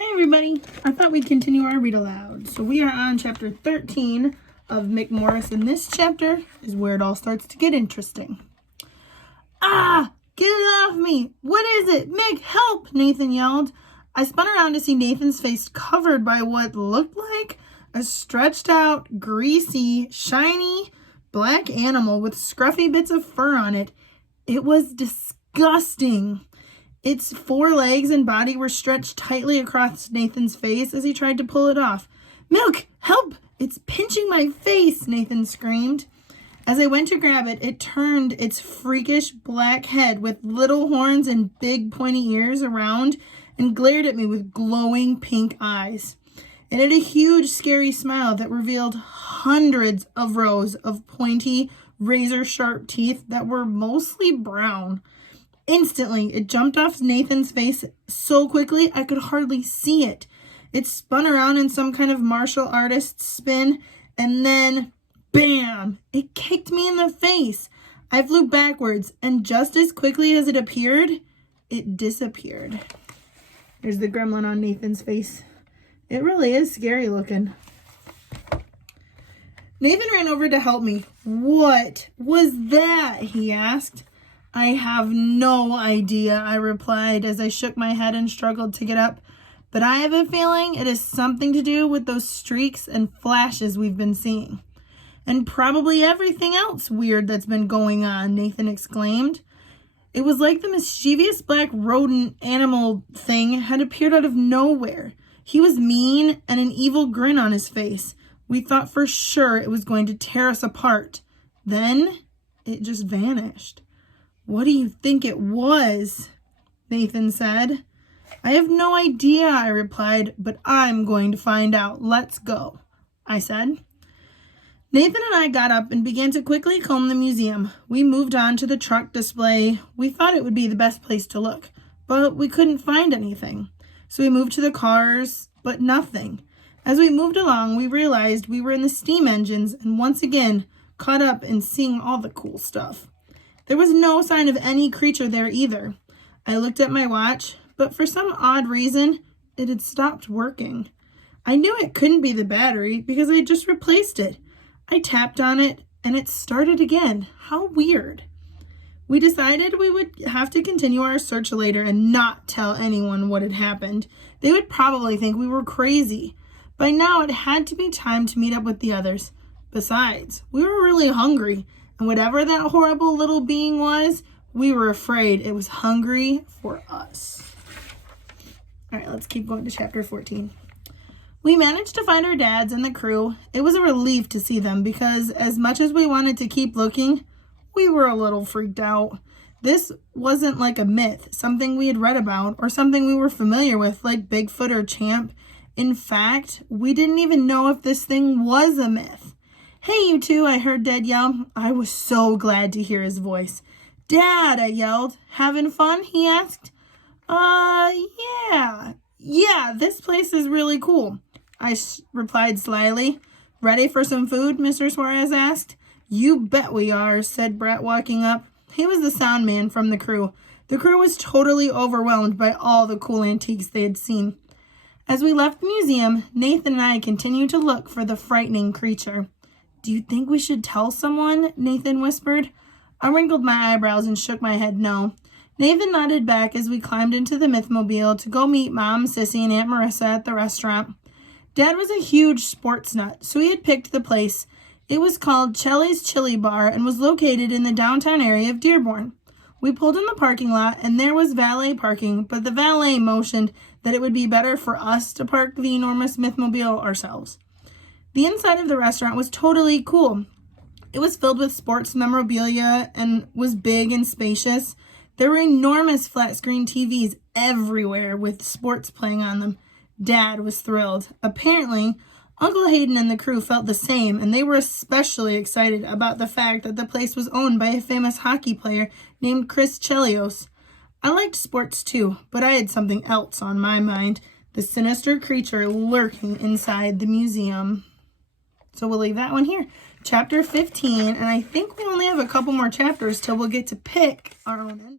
Hi everybody, I thought we'd continue our read aloud. So we are on chapter 13 of Mick Morris, and this chapter is where it all starts to get interesting. Ah! Get it off me! What is it? Mick, help! Nathan yelled. I spun around to see Nathan's face covered by what looked like a stretched out, greasy, shiny, black animal with scruffy bits of fur on it. It was disgusting. Its four legs and body were stretched tightly across Nathan's face as he tried to pull it off. Milk, help! It's pinching my face, Nathan screamed. As I went to grab it, it turned its freakish black head with little horns and big pointy ears around and glared at me with glowing pink eyes. It had a huge, scary smile that revealed hundreds of rows of pointy, razor-sharp teeth that were mostly brown. Instantly, it jumped off Nathan's face so quickly I could hardly see it. It spun around in some kind of martial artist spin, and then, bam! It kicked me in the face. I flew backwards, and just as quickly as it appeared, it disappeared. There's the gremlin on Nathan's face. It really is scary looking. Nathan ran over to help me. What was that? He asked. I have no idea, I replied as I shook my head and struggled to get up. But I have a feeling it has something to do with those streaks and flashes we've been seeing. And probably everything else weird that's been going on, Nathan exclaimed. It was like the mischievous black rodent animal thing had appeared out of nowhere. He was mean and an evil grin on his face. We thought for sure it was going to tear us apart. Then it just vanished. What do you think it was? Nathan said. I have no idea, I replied, but I'm going to find out. Let's go, I said. Nathan and I got up and began to quickly comb the museum. We moved on to the truck display. We thought it would be the best place to look, but we couldn't find anything. So we moved to the cars, but nothing. As we moved along, we realized we were in the steam engines and once again caught up in seeing all the cool stuff. There was no sign of any creature there either. I looked at my watch, but for some odd reason, it had stopped working. I knew it couldn't be the battery because I had just replaced it. I tapped on it and it started again. How weird. We decided we would have to continue our search later and not tell anyone what had happened. They would probably think we were crazy. By now, it had to be time to meet up with the others. Besides, we were really hungry. And whatever that horrible little being was, we were afraid it was hungry for us. All right, let's keep going to chapter 14. We managed to find our dads and the crew. It was a relief to see them because as much as we wanted to keep looking, we were a little freaked out. This wasn't like a myth, something we had read about, or something we were familiar with, like Bigfoot or Champ. In fact, we didn't even know if this thing was a myth. Hey, you two, I heard Dad yell. I was so glad to hear his voice. Dad, I yelled. Having fun? He asked. Yeah. Yeah, this place is really cool. I replied slyly. Ready for some food? Mr. Suarez asked. You bet we are, said Brett walking up. He was the sound man from the crew. The crew was totally overwhelmed by all the cool antiques they had seen. As we left the museum, Nathan and I continued to look for the frightening creature. Do you think we should tell someone? Nathan whispered. I wrinkled my eyebrows and shook my head no. Nathan nodded back as we climbed into the Mythmobile to go meet Mom, Sissy, and Aunt Marissa at the restaurant. Dad was a huge sports nut, so he had picked the place. It was called Chelly's Chili Bar and was located in the downtown area of Dearborn. We pulled in the parking lot and there was valet parking, but the valet motioned that it would be better for us to park the enormous Mythmobile ourselves. The inside of the restaurant was totally cool. It was filled with sports memorabilia and was big and spacious. There were enormous flat-screen TVs everywhere with sports playing on them. Dad was thrilled. Apparently, Uncle Hayden and the crew felt the same, and they were especially excited about the fact that the place was owned by a famous hockey player named Chris Chelios. I liked sports too, but I had something else on my mind, the sinister creature lurking inside the museum. So we'll leave that one here. Chapter 15, and I think we only have a couple more chapters till we'll get to pick our own end.